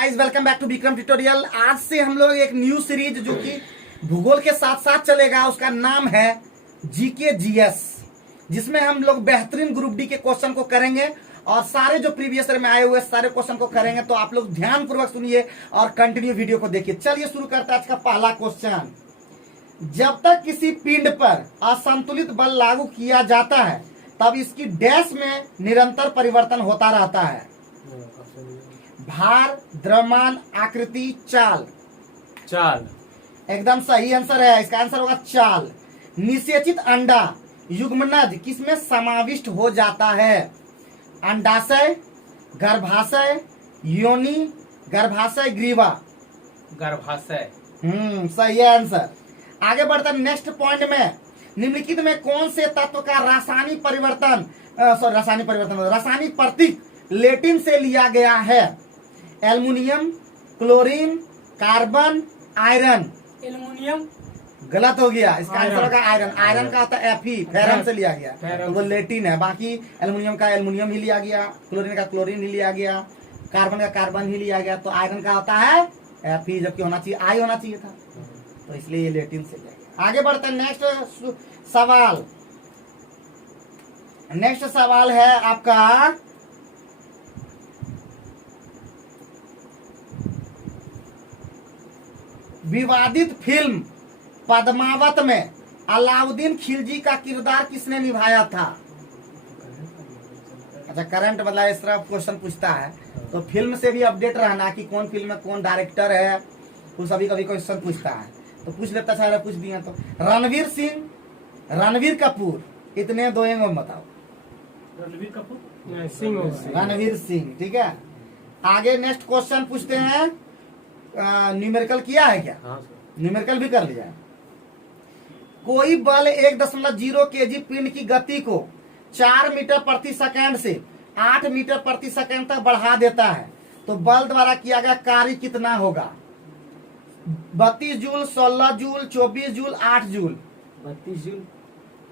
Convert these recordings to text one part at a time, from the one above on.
Guys welcome back to Vikram tutorial. आज से हम लोग एक न्यू सीरीज जो कि भूगोल के साथ साथ चलेगा, उसका नाम है जीके जीएस, जिसमें हम लोग बेहतरीन ग्रुप डी के क्वेश्चन को करेंगे और सारे जो प्रीवियस ईयर में आए हुए सारे क्वेश्चन को करेंगे। तो आप लोग ध्यान पूर्वक सुनिए और कंटिन्यू वीडियो को देखिए। चलिए शुरू करते हैं आज का पहला क्वेश्चन। जब तक किसी पिंड पर असंतुलित बल लागू किया जाता है तब इसकी डैश में निरंतर परिवर्तन होता रहता है। भार, द्रव्यमान, आकृति, चाल। चाल एकदम सही आंसर है। इसका आंसर होगा चाल। निषेचित अंडा युग्मनज किसमें समाविष्ट हो जाता है? अंडाशय, गर्भाशय, योनि, गर्भाशय, ग्रीवा। गर्भाशय। सही है आंसर। आगे बढ़ते हैं नेक्स्ट पॉइंट में। निम्नलिखित में कौन से तत्व का रासायनिक प्रतीक लेटिन से लिया गया है? Aluminium, chlorine, carbon, iron. Aluminium. गलत हो गया। इसका आंसर होगा आयरन। आयरन का होता है Fe, फेरम से लिया गया, तो वो लेटिन है। बाकी एल्युमिनियम का एल्युमिनियम ही लिया गया, क्लोरीन का क्लोरीन ही लिया गया, कार्बन का कार्बन ही लिया गया। तो आयरन का होता है Fe, जबकि होना चाहिए आई होना चाहिए था, तो इसलिए ये लेटिन से लिया गया। आगे बढ़ते हैं नेक्स्ट सवाल। नेक्स्ट सवाल है आपका विवादित फिल्म पद्मावत में अलाउद्दीन खिलजी का किरदार किसने निभाया था? अच्छा, करंट मतलब इस तरह क्वेश्चन पूछता है तो फिल्म से भी अपडेट रहना कि कौन फिल्म में कौन डायरेक्टर है, तो कभी कभी क्वेश्चन पूछता है तो पूछ लेता है। पूछ दिया तो रणवीर सिंह, रणवीर कपूर, इतने दो में बताओ। रणवीर कपूर, रणवीर सिंह। ठीक है, आगे नेक्स्ट क्वेश्चन पूछते हैं। न्यूमेरिकल किया है क्या? न्यूमेरिकल भी कर लिया है। कोई बल 1.0 kg पिंड की गति को 4 मीटर प्रति सेकंड से 8 मीटर प्रति सेकंड तक बढ़ा देता है, तो बल द्वारा किया गया कार्य कितना होगा? 32 joule, 16 joule, 24 joule, 8 joule. 32 joule.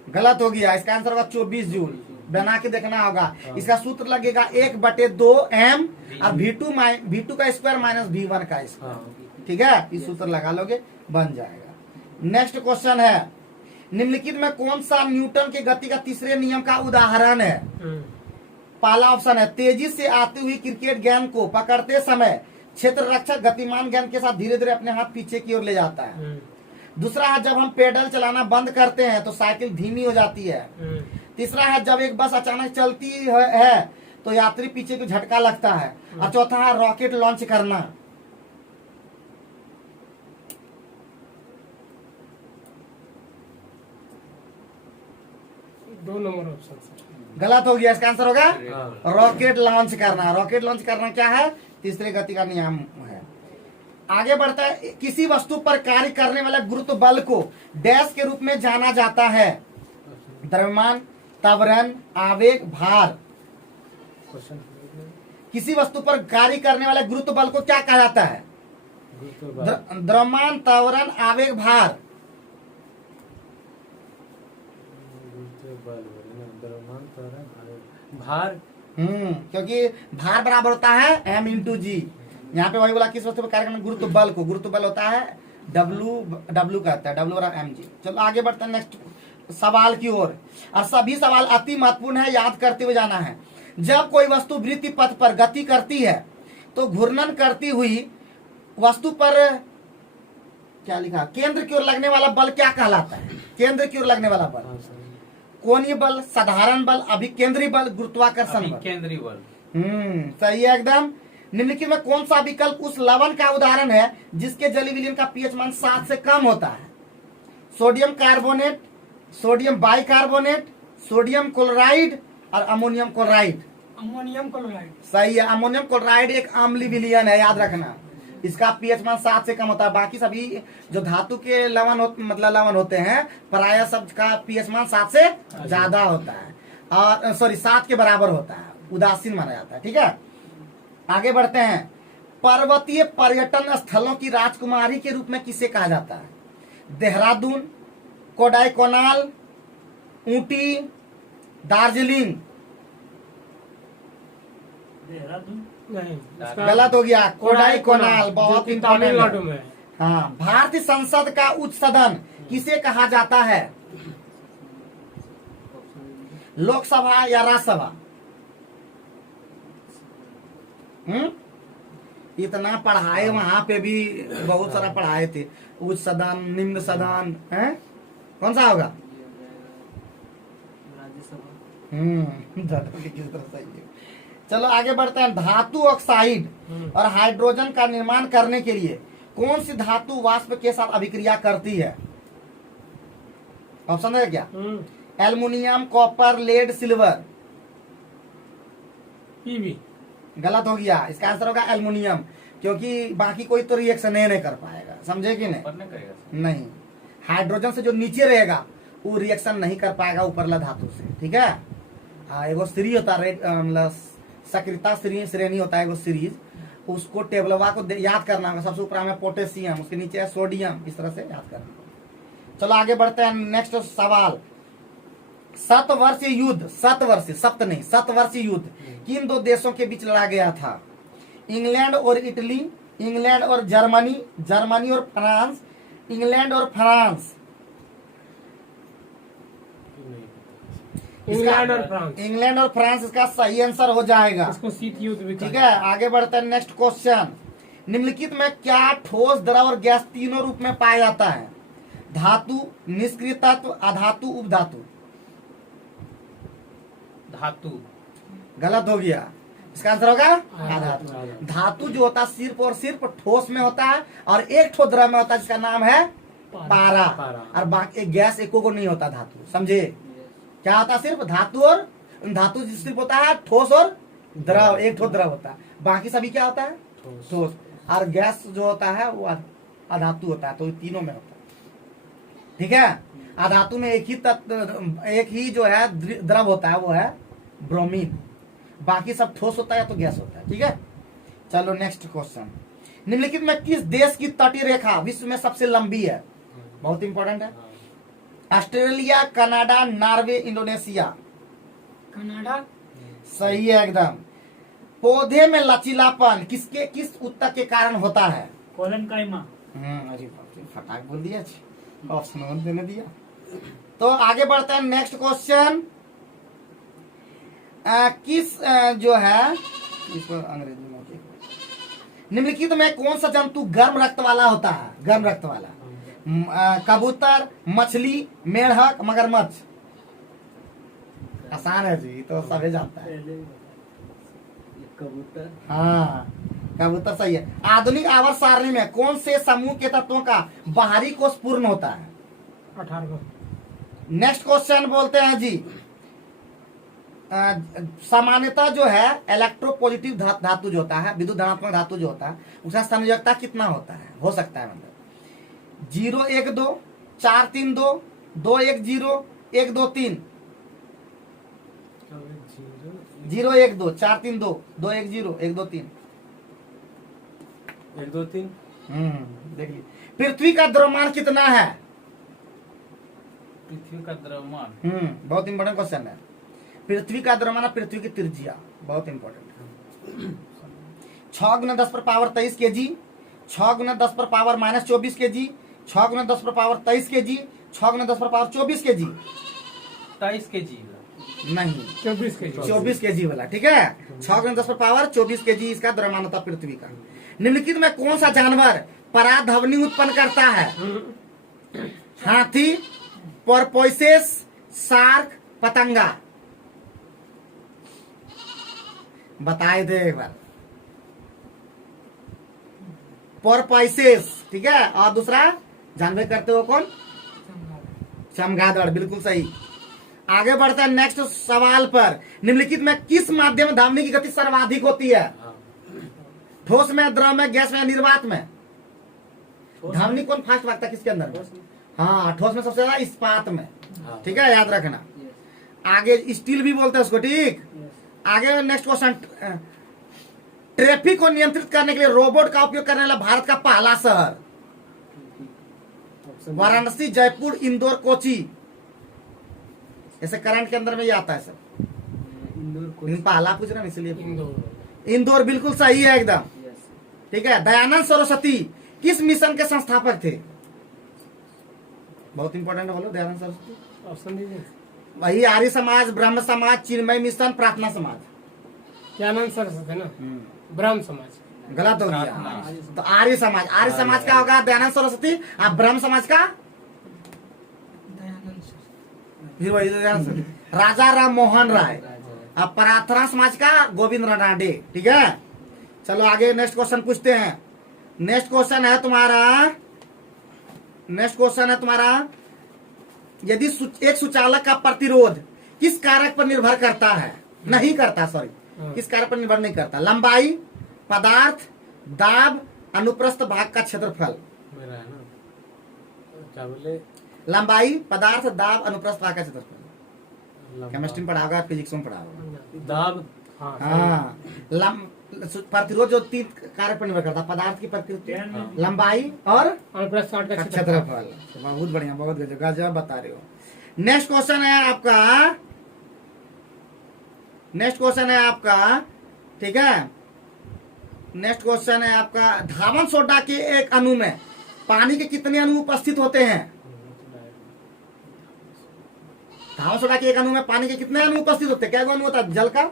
गलत हो गया। इसका आंसर होगा 24 जूल। बना के देखना होगा। इसका सूत्र लगेगा 1/2m और V2 का स्क्वायर माइनस V1 का स्क्वायर। ठीक है, इस सूत्र लगा लोगे बन जाएगा। नेक्स्ट क्वेश्चन है, निम्नलिखित में कौन सा न्यूटन के गति का तीसरे नियम का उदाहरण है? पहला ऑप्शन है तेजी से आती हुई क्रिकेट गेंद को पकड़ते समय क्षेत्र रक्षक गतिमान गेंद के साथ धीरे धीरे अपने हाथ पीछे की ओर ले जाता है। दूसरा है जब हम पेडल चलाना बंद करते हैं तो साइकिल धीमी हो जाती है। तीसरा है जब एक बस अचानक चलती है तो यात्री पीछे को झटका लगता है। और चौथा है रॉकेट लॉन्च करना। दो नंबर ऑप्शन। गलत हो गया। इसका आंसर होगा रॉकेट लॉन्च करना। रॉकेट लॉन्च करना क्या है? तीसरे गति का नियम है। आगे बढ़ता है, किसी वस्तु पर कार्य करने वाले गुरुत्व बल को डैश के रूप में जाना जाता है? द्रव्यमान, त्वरण, आवेग, भार। किसी वस्तु पर कार्य करने वाले गुरुत्व बल को क्या कहा जाता है? द्रव्यमान, त्वरण, आवेग, भार। भार। क्योंकि भार बराबर होता है m×g। यहाँ पे वही बोला किस वस्तु पर कार्य करने गुरुत्व बल को, गुरुत्व बल होता है W कहता है, W/mg। चलो आगे बढ़ते हैं नेक्स्ट सवाल की ओर। और सभी सवाल अति महत्वपूर्ण है, याद करते हुए जाना है। जब कोई वस्तु वृत्तीय पथ पर गति करती है तो घूर्णन करती हुई वस्तु पर क्या लिखा? केंद्र की ओर लगने वाला बल क्या कहलाता है? केंद्र की ओर लगने वाला बल कोणीय बल, साधारण बल, अभिकेंद्री बल, गुरुत्वाकर्षण बल। केंद्रीय बल। सही है एकदम। निम्नलिखित में कौन सा विकल्प उस लवण का उदाहरण है जिसके जलीय विलयन का पीएच मान 7 से कम होता है? Sodium carbonate, sodium bicarbonate, sodium chloride और अमोनियम क्लोराइड। Ammonium chloride. सही है। अमोनियम क्लोराइड एक अम्लीय विलयन है, याद रखना। इसका पीएच मान 7 से कम होता है। बाकी सभी जो धातु के लवण लवण होते हैं प्रायः सब का पीएच मान 7 से ज्यादा होता है, और 7 के बराबर होता है, उदासीन माना जाता है। ठीक है, आगे बढ़ते हैं। पर्वतीय पर्यटन स्थलों की राजकुमारी के रूप में किसे कहा जाता है? देहरादून, कोडाईकनाल, ऊटी, दार्जिलिंग। नहीं इसका गलत हो गया। कोडाई कोनाल बहुत जो कि इंपॉर्टेंट तमिलनाडु है। में है। हाँ, भारतीय संसद का उच्च सदन किसे कहा जाता है? लोकसभा या राज्यसभा? इतना पढ़ाए वहां पे भी, बहुत सारा पढ़ाए थे। उच्च सदन, निम्न सदन है, कौन सा होगा? धातु की किस तरह सही है। चलो आगे बढ़ते हैं। धातु ऑक्साइड और हाइड्रोजन का निर्माण करने के लिए कौन सी धातु वाष्प के साथ अभिक्रिया करती है? ऑप्शन है क्या? Aluminium, copper, lead, silver. PV गलत हो गया। इसका आंसर होगा एल्युमिनियम, क्योंकि बाकी कोई तो रिएक्शन नहीं कर पाएगा। समझे कि नहीं? ऊपर नहीं करेगा। नहीं, हाइड्रोजन से जो नीचे रहेगा वो रिएक्शन नहीं कर पाएगा ऊपरला धातु से। ठीक है। हाँ, एगो सीरीज होता है, मतलब सक्रियता श्रेणी होता है एगो सीरीज, उसको टेबलवा को याद करना होगा। सबसे ऊपर में पोटेशियम, उसके नीचे है सोडियम, इस तरह से याद करना। चलो आगे बढ़ते हैं। नेक्स्ट सवाल। शतवर्षीय युद्ध, शतवर्षीय युद्ध किन दो देशों के बीच लड़ा गया था? इंग्लैंड और इटली, इंग्लैंड और जर्मनी, जर्मनी और फ्रांस, इंग्लैंड और फ्रांस। इंग्लैंड और फ्रांस। इंग्लैंड और फ्रांस इसका सही आंसर हो जाएगा। इसको शीत युद्ध भी ठीक कहा है। आगे बढ़ते हैं। Next question. निम्नलिखित में क्या ठोस, द्रव और गैस तीनों रूप में पाया जाता है? धातु, निष्क्रिय तत्व, अधातु, उपधातु। धातु। गलत हो गया। इसका आंसर होगा अधातु। धातु जो होता है सिर्फ और सिर्फ ठोस में होता है और एक ठोस द्रव में होता है जिसका नाम है पारा। और बाकी गैस एको को नहीं होता धातु। समझे? क्या होता है? सिर्फ धातु, और धातु सिर्फ होता है ठोस और द्रव, एक ठोस द्रव होता है। बाकी सभी क्या होता है? ठोस। और गैस जो होता है वो अधातु होता है। तो तीनों में होता है। ठीक है। अधातु में एक ही तत्व, एक ही जो है द्रव होता है, वो है ब्रोमीन। बाकी सब ठोस होता है या तो गैस होता है। ठीक है। चलो नेक्स्ट क्वेश्चन। निम्नलिखित में किस देश की तटीय रेखा विश्व में सबसे लंबी है? बहुत इंपॉर्टेंट है। Australia, Canada, Norway, Indonesia. Canada. सही है एकदम। पौधे में लचीलापन किस ऊतक के कारण होता है? कोलन काइमा। अरे बाप रे, फटाक बोल दिया, ऑप्शन देने दिया। तो आगे बढ़ते हैं। Next question. किस जो है इसको अंग्रेजी में निम्नलिखित में कौन सा जंतु गर्म रक्त वाला होता है? गर्म रक्त वाला। कबूतर, मछली, मेढक, मगरमच्छ। आसान है जी, तो सभी जानता है। कबूतर। हाँ, कबूतर सही है। आधुनिक आवर्त सारणी में कौन से समूह के तत्वों का बाहरी कोष पूर्ण होता है? 18। नेक्स्ट क्वेश्चन बोलते हैं जी। सामान्यतः जो है इलेक्ट्रोपॉजिटिव धातु जो होता है, विद्युत धनात्मक धातु जो होता है, उसका संयोजकता कितना होता है? हो सकता है मतलब 012, 432, 210, 123। 012, 432, 210, 123। 1 2 3। देख लीजिए। पृथ्वी का द्रव्यमान कितना है? पृथ्वी का द्रव्यमान। बहुत इंपॉर्टेंट क्वेश्चन है। पृथ्वी का द्रव्यमान, पृथ्वी की त्रिज्या, बहुत इंपॉर्टेंट है। 6 × 10 पर पावर 23 kg, 6 × 10 पर पावर -24 kg, 6 × 10 पर पावर 23 kg, 6 × 10 पर पावर 24 kg। 23 kg नहीं, 24 kg वाला। ठीक है। 6 × 10 पर पावर 24 kg इसका द्रव्यमान होता पृथ्वी का। निम्नलिखित में कौन सा जानवर पराध्वनि उत्पन्न करता है? हाथी, पोरपोइसेस, शार्क, पतंगा। बताए थे एक बार। पोरपोइसेस। ठीक है। और दूसरा जानवर करते हो कौन? चमगादड़। बिल्कुल सही। आगे बढ़ते हैं नेक्स्ट सवाल पर। निम्नलिखित में किस माध्यम धावने की गति सर्वाधिक होती है? ठोस में, द्रव में, गैस में, निर्वात में? धावनी कौन फास्ट भागता है किसके अंदर? हाँ, ठोस में सबसे ज्यादा, इस्पात में। ठीक है, याद रखना। आगे स्टील भी बोलते हैं उसको। ठीक। आगे नेक्स्ट क्वेश्चन। ट्रैफिक को नियंत्रित करने के लिए रोबोट का उपयोग करने वाला भारत का पहला शहर? वाराणसी, जयपुर, इंदौर, कोची। ऐसे करंट के अंदर में ये आता है सब। लेकिन पहला पूछ रहे हैं इसलिए इंदौर बिल्कुल सही है एकदम। ठीक है। दयानंद सरस्वती किस मिशन के संस्थापक थे? बहुत इंपॉर्टेंट है, बोलो दयानंद सरस्वती। ऑप्शन दीजिए। वही आर्य समाज, ब्रह्म समाज, चिन्मय मिशन, प्रार्थना समाज। दयानंद सरस्वती ना, ब्रह्म समाज। गलत हो गया। प्रार्थना। तो आर्य समाज, आर्य समाज का होगा दयानंद सरस्वती, और ब्रह्म समाज का फिर वही दयानंद सरस्वती। राजा राम मोहन राय। अब प्रार्थना समाज का गोविंद रानडे। ठीक है। चलो आगे नेक्स्ट क्वेश्चन पूछते हैं। नेक्स्ट क्वेश्चन है तुम्हारा, यदि एक सुचालक का प्रतिरोध किस कारक पर निर्भर करता है? नहीं करता, सॉरी, किस कारक पर निर्भर नहीं करता? लंबाई, पदार्थ, दाब, अनुप्रस्थ भाग का क्षेत्रफल। मेरा है ना, क्या बोले? लंबाई, पदार्थ, दाब, अनुप्रस्थ भाग का क्षेत्रफल। केमिस्ट्री में पढ़ाओगा, फिजिक्स में पढ़ाओगा। दाब। हाँ, प्रतिरोध जो 3 कारक पर निर्भर करता है, पदार्थ की प्रकृति, लंबाई और अनुप्रस्थ भाग का क्षेत्रफल। क्षेत्रफल। बहुत बढ़िया, बहुत गजब बता रहे हो। नेक्स्ट क्वेश्चन है आपका, ठीक है। नेक्स्ट क्वेश्चन है आपका, धावन सोडा के एक अणु में पानी के कितने अणु उपस्थित होते हैं? धावन सोडा के एक अणु में पानी के कितने अणु उपस्थित होते हैं? क्या अणु होता है जल का?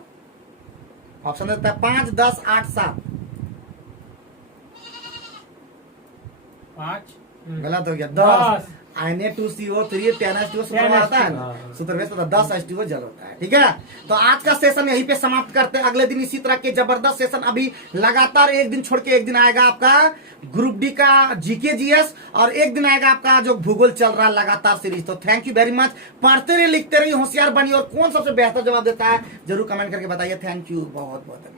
ऑप्शन देता है 5, 10, 8, 7। 5। गलत हो गया। 10। Na2CO3 10H2O सूत्र में आता है ना, सूत्र में 10 H2O जल होता है। ठीक है। तो आज का सेशन यहीं पे समाप्त करते हैं। अगले दिन इसी तरह के जबरदस्त सेशन, अभी लगातार एक दिन छोड़ के एक दिन आएगा आपका ग्रुप डी का जीके जीएस, और एक दिन आएगा आपका जो भूगोल चल रहा है लगातार सीरीज। तो थैंक यू वेरी मच। पढ़ते रहिए, लिखते रहिए, होशियार बनिए, और कौन सबसे बेहतर जवाब देता है जरूर कमेंट करके बताइए। थैंक यू बहुत बहुत।